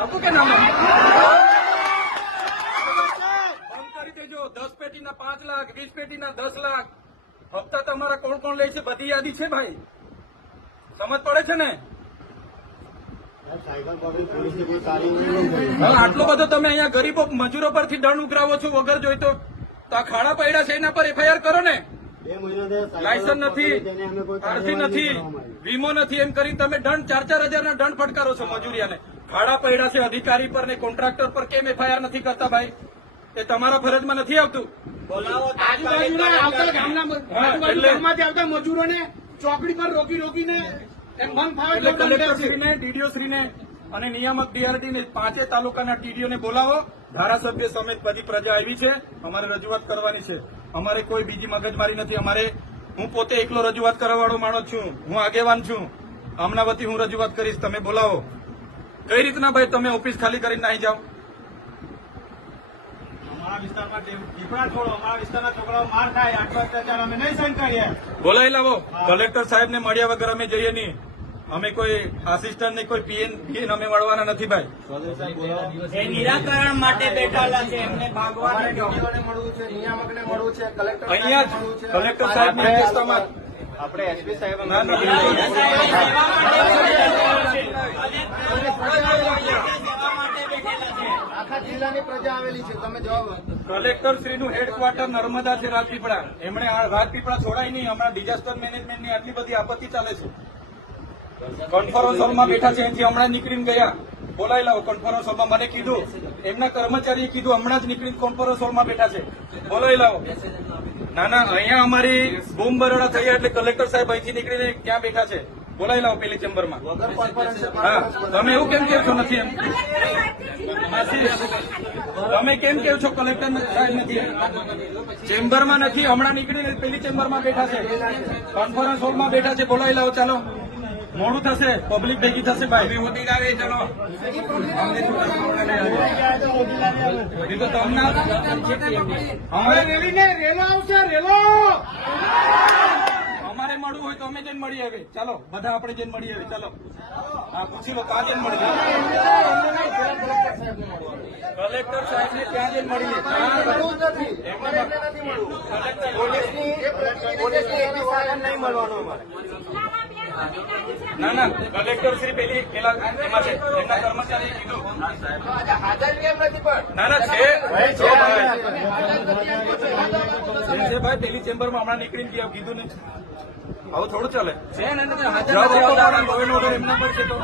આપું દસ પેટીના પાંચ લાખ, વીસ પેટીના દસ લાખ. હપ્તા તમારા કોણ કોણ લે છે? બધી યાદી છે ભાઈ. સમજ પડે છે ને? આટલો બધો તમે અહીંયા ગરીબો મજૂરો પરથી દંડ ઉઘરાવો છો, વગર જોઈતો. તો આ ખાડા પડ્યા છે, એના પર એફઆઈઆર કરો ને. લાયસન્સ નથી આરસી નથી, વીમો નથી, એમ કરીને તમે દંડ, ચાર ચાર હજારના દંડ ફટકારો છો મજૂરિયાને. ખાડા પડ્યા છે અધિકારી પર ને કોન્ટ્રાક્ટર પર કેમ એફઆઈઆર નથી કરતા ભાઈ? એ તમારા ફરજમાં નથી આવતું? આજુબાજુના ગામના મજૂરોને ચોકડી પર રોકી રોકીને એમ મન ફાવે એટલે એટલો દંડ કલેક્ટર કરશે. શ્રીને ડીડીઓ શ્રીને અને નિયામક ડીઆરડીને પાંચે તાલુકાના ટીડીઓને બોલાવો. ધારાસભ્ય સમેત બધી પ્રજા આવી છે. અમારે રજૂઆત કરવાની છે. અમારે કોઈ બીજી મગજમારી નથી. અમારે હું પોતે એકલો રજૂઆત કરવા વાળો માણસ છું. હું આગેવાન છું. હમણાં વતી હું રજૂઆત કરીશ. તમે બોલાવો. કઈ રીતના ભાઈ તમે ઓફિસ ખાલી કરીને નાહી જાઓ બોલાવી લાવો. કલેક્ટર સાહેબ ને મળ્યા વગર અમે જઈએ નહીં. અમે કોઈ આસિસ્ટન્ટ ને કોઈ પીએન પીએન અમે મળવાના નથી ભાઈ. નિરાકરણ માટે બેઠેલા છે. એમને ભાગવા અમારે નથી DDO ને મળવું છે નિયામકને મળવું છે કલેક્ટર અહીંયા. કલેક્ટર સાહેબની આપણે એસપી સાહેબ ના, ના. આખા જિલ્લાની પ્રજા આવેલી છે. તમે જવાબ કલેક્ટર શ્રીનું હેડક્વાર્ટર નર્મદા છે રાજપીપળા એમણે આ રાજપીપળા છોડાય નહીં. હમણાં ડિઝાસ્ટર મેનેજમેન્ટની આટલી બધી આપત્તિ ચાલે છે. કોન્ફરન્સ હોલમાં બેઠા છે. એથી હમણાં નીકળીને ગયા. બોલાવી લાવો કોન્ફરન્સ હોલમાં મને કીધું. એમના કર્મચારીએ કીધું હમણાં જ નીકળીને કોન્ફરન્સ હોલમાં બેઠા છે. બોલાવી લાવો ના ના અહીંયા અમારી બૂમ બરોડા થઈ એટલે કલેક્ટર સાહેબ અહીંથી નીકળીને ક્યાં બેઠા છે? બોલાવી લાવો પેલી ચેમ્બરમાં. વગર હા તમે એવું કેમ કેવ છો નથી એમ? તમે કેમ કેવ છો કલેક્ટર સાહેબ નથી ચેમ્બરમાં નથી હમણાં નીકળીને પેલી ચેમ્બરમાં બેઠા છે. કોન્ફરન્સ હોલમાં બેઠા છે બોલાવી લાવો ચાલો. મોડું થશે પબ્લિક ભેગી થશે ભાઈ મોદી લાવે ચલો. તો તમને અમારે રેલીને રેલો આવશે રેલો! અમારે મળવું હોય તો અમે જઈને મળી આવે ચાલો બધા આપણે જઈને મળી આવે ચાલો. હા પૂછી લો જઈને મળીએ? કલેક્ટર સાહેબ. ને ક્યાં જઈને મળવાનું ના ના કલેક્ટર શ્રી પેલી પેલા એમાં છે. એમના કર્મચારીએ કીધું. ના ના છે. ભાઈ. ભાઈ ચેમ્બરમાં હમણાં નીકળીને ગયા કીધું ને. આવું થોડું ચાલે. છે ને હવે એમના પર છે તો.